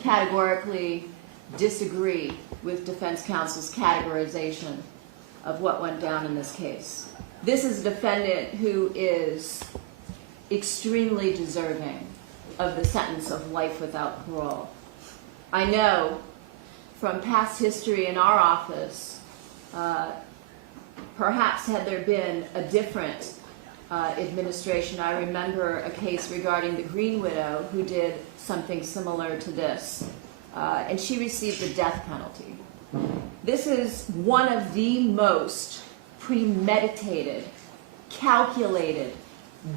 categorically disagree with defense counsel's categorization of what went down in this case. This is a defendant who is extremely deserving of the sentence of life without parole. I know from past history in our office, perhaps had there been a different administration, I remember a case regarding the Green Widow who did something similar to this, and she received the death penalty. This is one of the most premeditated, calculated,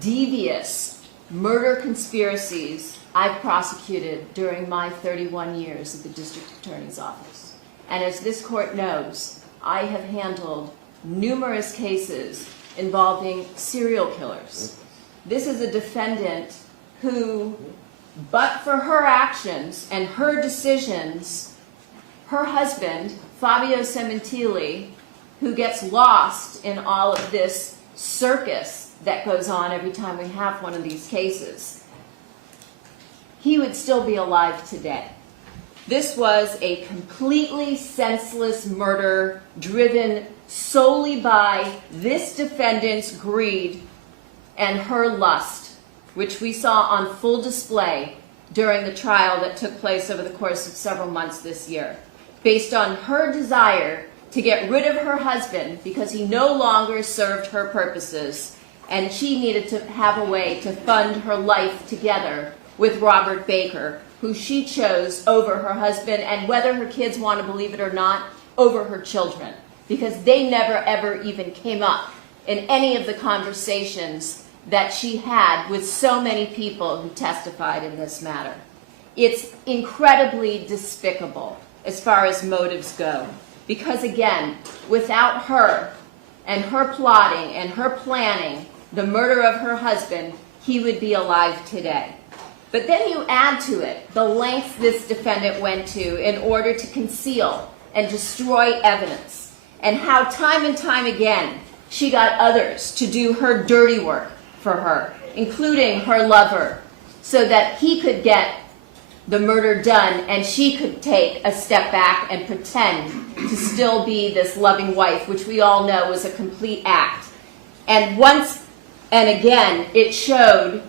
devious murder conspiracies I've prosecuted during my 31 years at the district attorney's office. And as this court knows, I have handled numerous cases involving serial killers. This is a defendant who, but for her actions and her decisions, her husband, Fabio Sementilli, who gets lost in all of this circus that goes on every time we have one of these cases, he would still be alive today. This was a completely senseless murder driven solely by this defendant's greed and her lust, which we saw on full display during the trial that took place over the course of several months this year, based on her desire to get rid of her husband because he no longer served her purposes, and she needed to have a way to fund her life together with Robert Baker, who she chose over her husband, and whether her kids want to believe it or not, over her children, because they never ever even came up in any of the conversations that she had with so many people who testified in this matter. It's incredibly despicable as far as motives go, because again, without her and her plotting and her planning the murder of her husband, he would be alive today. But then you add to it the lengths this defendant went to in order to conceal and destroy evidence, and how time and time again she got others to do her dirty work for her, including her lover, so that he could get the murder done and she could take a step back and pretend to still be this loving wife, which we all know was a complete act. And once and again, it showed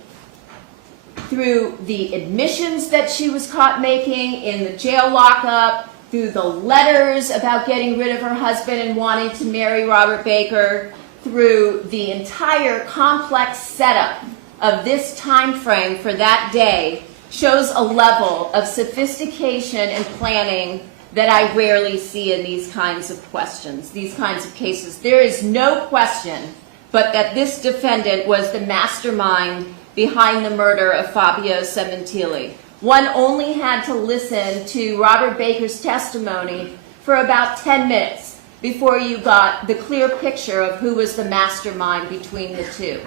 through the admissions that she was caught making in the jail lockup, through the letters about getting rid of her husband and wanting to marry Robert Baker, through the entire complex setup of this time frame for that day, shows a level of sophistication and planning that I rarely see in these kinds of questions, these kinds of cases. There is no question but that this defendant was the mastermind behind the murder of Fabio Sementilli. One only had to listen to Robert Baker's testimony for about 10 minutes before you got the clear picture of who was the mastermind between the two.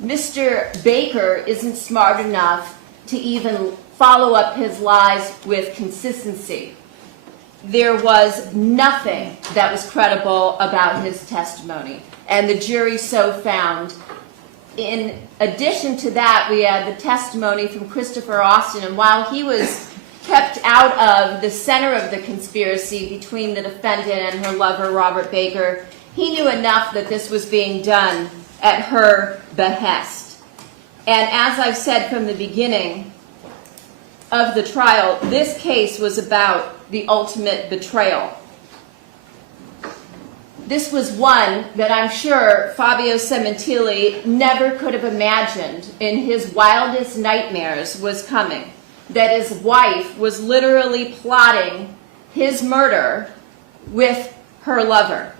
Mr. Baker isn't smart enough to even follow up his lies with consistency. There was nothing that was credible about his testimony, and the jury so found. In addition to that, we had the testimony from Christopher Austin, and while he was kept out of the center of the conspiracy between the defendant and her lover, Robert Baker, he knew enough that this was being done at her behest. And as I've said from the beginning of the trial, this case was about the ultimate betrayal. This was one that I'm sure Fabio Sementilli never could have imagined in his wildest nightmares was coming. That his wife was literally plotting his murder with her lover.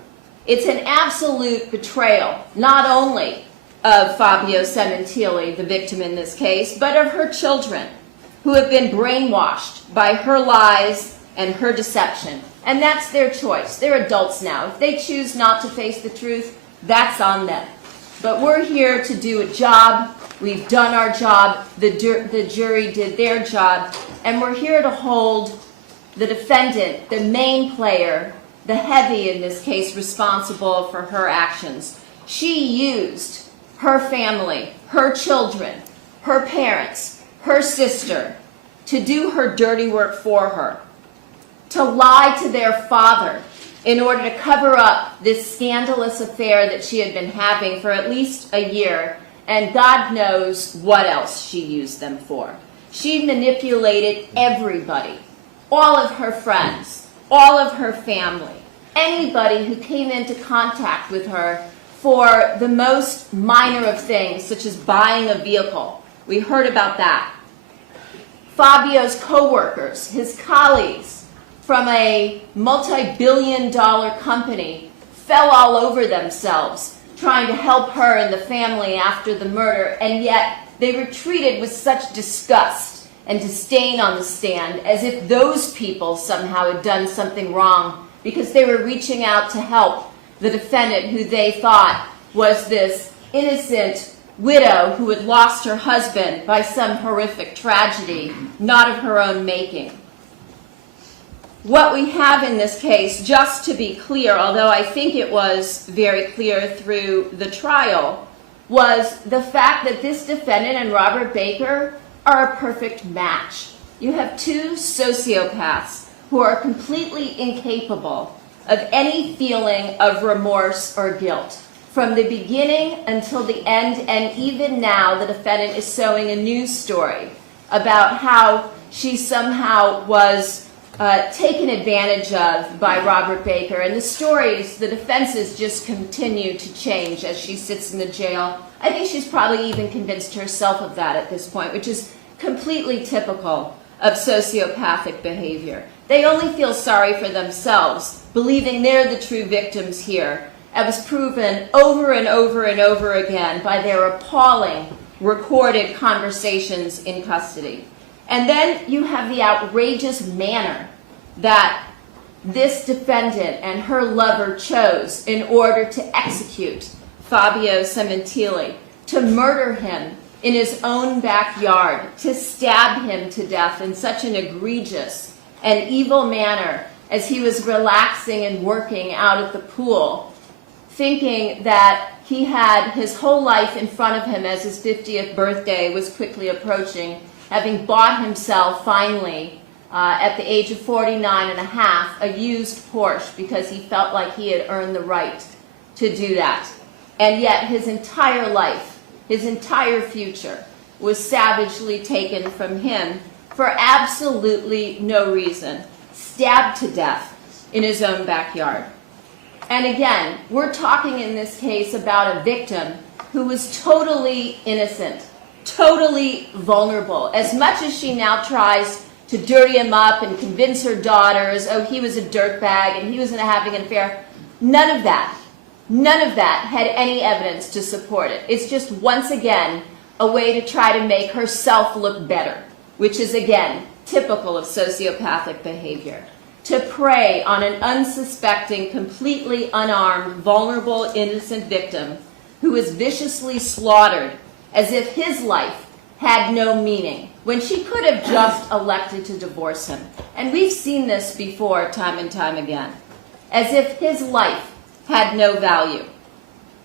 It's an absolute betrayal, not only of Fabio Sementilli, the victim in this case, but of her children, who have been brainwashed by her lies and her deception. And that's their choice. They're adults now. If they choose not to face the truth, that's on them. But we're here to do a job. We've done our job. The jury did their job. And we're here to hold the defendant, the main player, the heavy in this case, responsible for her actions. She used her family, her children, her parents, her sister, to do her dirty work for her, to lie to their father in order to cover up this scandalous affair that she had been having for at least a year, and God knows what else she used them for. She manipulated everybody, all of her friends, all of her family, anybody who came into contact with her for the most minor of things, such as buying a vehicle. We heard about that. Fabio's co-workers, his colleagues from a multi-billion-dollar company, fell all over themselves trying to help her and the family after the murder, and yet they were treated with such disgust and disdain on the stand, as if those people somehow had done something wrong because they were reaching out to help the defendant, who they thought was this innocent widow who had lost her husband by some horrific tragedy, not of her own making. What we have in this case, just to be clear, although I think it was very clear through the trial, was the fact that this defendant and Robert Baker are a perfect match. You have two sociopaths who are completely incapable of any feeling of remorse or guilt. From the beginning until the end, and even now, the defendant is sewing a news story about how she somehow was taken advantage of by Robert Baker. And the stories, the defenses just continue to change as she sits in the jail. I think she's probably even convinced herself of that at this point, which is completely typical of sociopathic behavior. They only feel sorry for themselves, believing they're the true victims here. It was proven over and over and over again by their appalling recorded conversations in custody. And then you have the outrageous manner that this defendant and her lover chose in order to execute Fabio Sementilli, to murder him in his own backyard, to stab him to death in such an egregious and evil manner as he was relaxing and working out at the pool, thinking that he had his whole life in front of him as his 50th birthday was quickly approaching, having bought himself finally at the age of 49 and a half a used Porsche because he felt like he had earned the right to do that. And yet his entire life, his entire future was savagely taken from him for absolutely no reason, stabbed to death in his own backyard. And again, we're talking in this case about a victim who was totally innocent, totally vulnerable. As much as she now tries to dirty him up and convince her daughters, oh, he was a dirtbag and he was having an affair, none of that had any evidence to support it. It's just, once again, a way to try to make herself look better, which is, again, typical of sociopathic behavior. To prey on an unsuspecting, completely unarmed, vulnerable, innocent victim who was viciously slaughtered as if his life had no meaning, when she could have just elected to divorce him. And we've seen this before, time and time again. As if his life had no value.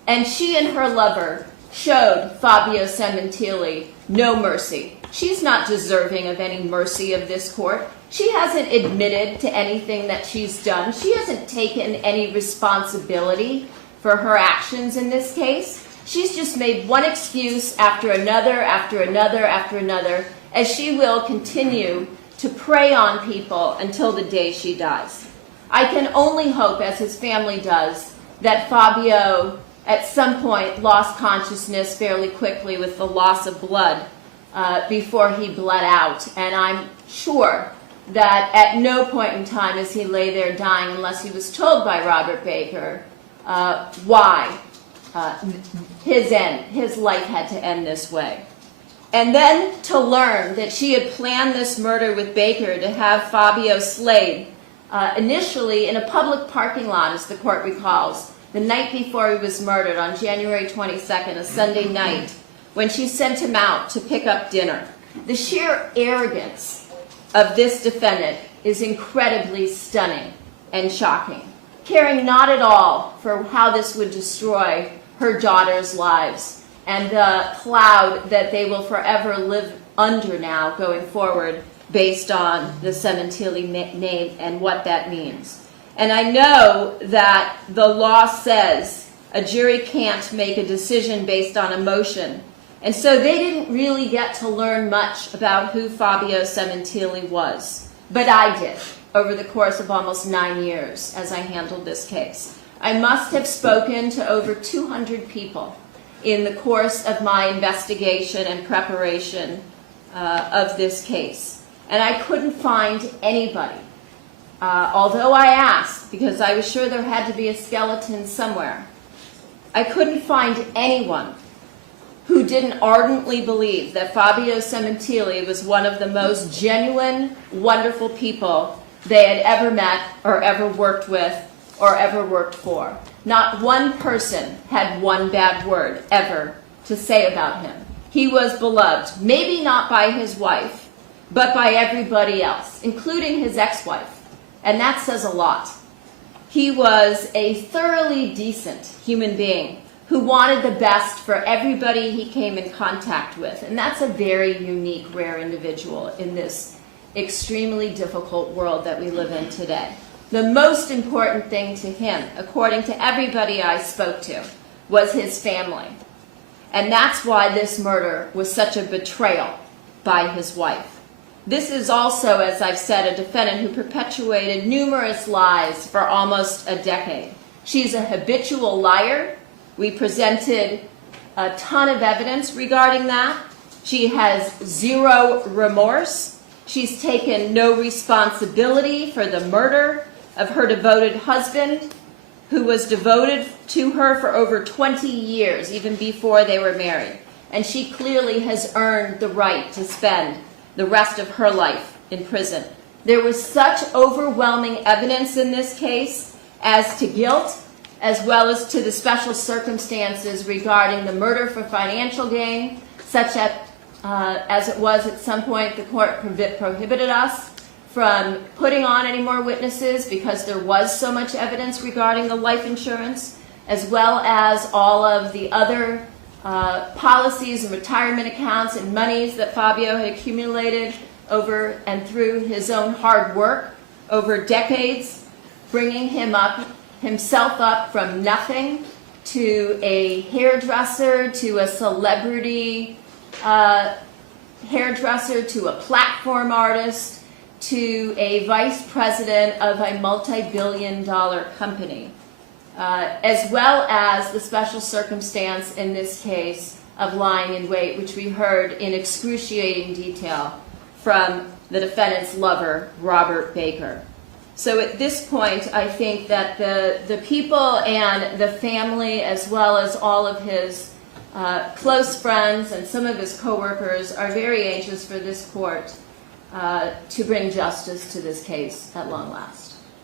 And she and her lover showed Fabio Sementilli no mercy. She's not deserving of any mercy of this court. She hasn't admitted to anything that she's done. She hasn't taken any responsibility for her actions in this case. She's just made one excuse after another, after another, after another, as she will continue to prey on people until the day she dies. I can only hope, as his family does, that Fabio at some point lost consciousness fairly quickly with the loss of blood before he bled out. And I'm sure that at no point in time as he lay there dying, unless he was told by Robert Baker why his life had to end this way. And then to learn that she had planned this murder with Baker to have Fabio slayed initially in a public parking lot, as the court recalls, the night before he was murdered on January 22nd, a Sunday night, when she sent him out to pick up dinner. The sheer arrogance of this defendant is incredibly stunning and shocking, caring not at all for how this would destroy her daughters' lives and the cloud that they will forever live under now going forward based on the Sementilli name and what that means. And I know that the law says a jury can't make a decision based on emotion. And so they didn't really get to learn much about who Fabio Sementilli was. But I did over the course of almost 9 years as I handled this case. I must have spoken to over 200 people in the course of my investigation and preparation of this case. And I couldn't find anybody, although I asked, because I was sure there had to be a skeleton somewhere. I couldn't find anyone who didn't ardently believe that Fabio Sementilli was one of the most genuine, wonderful people they had ever met or ever worked with or ever worked for. Not one person had one bad word ever to say about him. He was beloved, maybe not by his wife, but by everybody else, including his ex-wife. And that says a lot. He was a thoroughly decent human being who wanted the best for everybody he came in contact with. And that's a very unique, rare individual in this extremely difficult world that we live in today. The most important thing to him, according to everybody I spoke to, was his family. And that's why this murder was such a betrayal by his wife. This is also, as I've said, a defendant who perpetuated numerous lies for almost a decade. She's a habitual liar. We presented a ton of evidence regarding that. She has zero remorse. She's taken no responsibility for the murder of her devoted husband, who was devoted to her for over 20 years, even before they were married. And she clearly has earned the right to spend the rest of her life in prison. There was such overwhelming evidence in this case as to guilt, as well as to the special circumstances regarding the murder for financial gain, such as it was at some point the court prohibited us from putting on any more witnesses because there was so much evidence regarding the life insurance, as well as all of the other policies and retirement accounts and monies that Fabio had accumulated over and through his own hard work over decades, bringing himself up from nothing to a hairdresser, to a celebrity hairdresser, to a platform artist, to a vice president of a multi-billion-dollar company, as well as the special circumstance in this case of lying in wait, which we heard in excruciating detail from the defendant's lover, Robert Baker. So at this point, I think that the people and the family, as well as all of his close friends and some of his coworkers, are very anxious for this court to bring justice to this case at long last.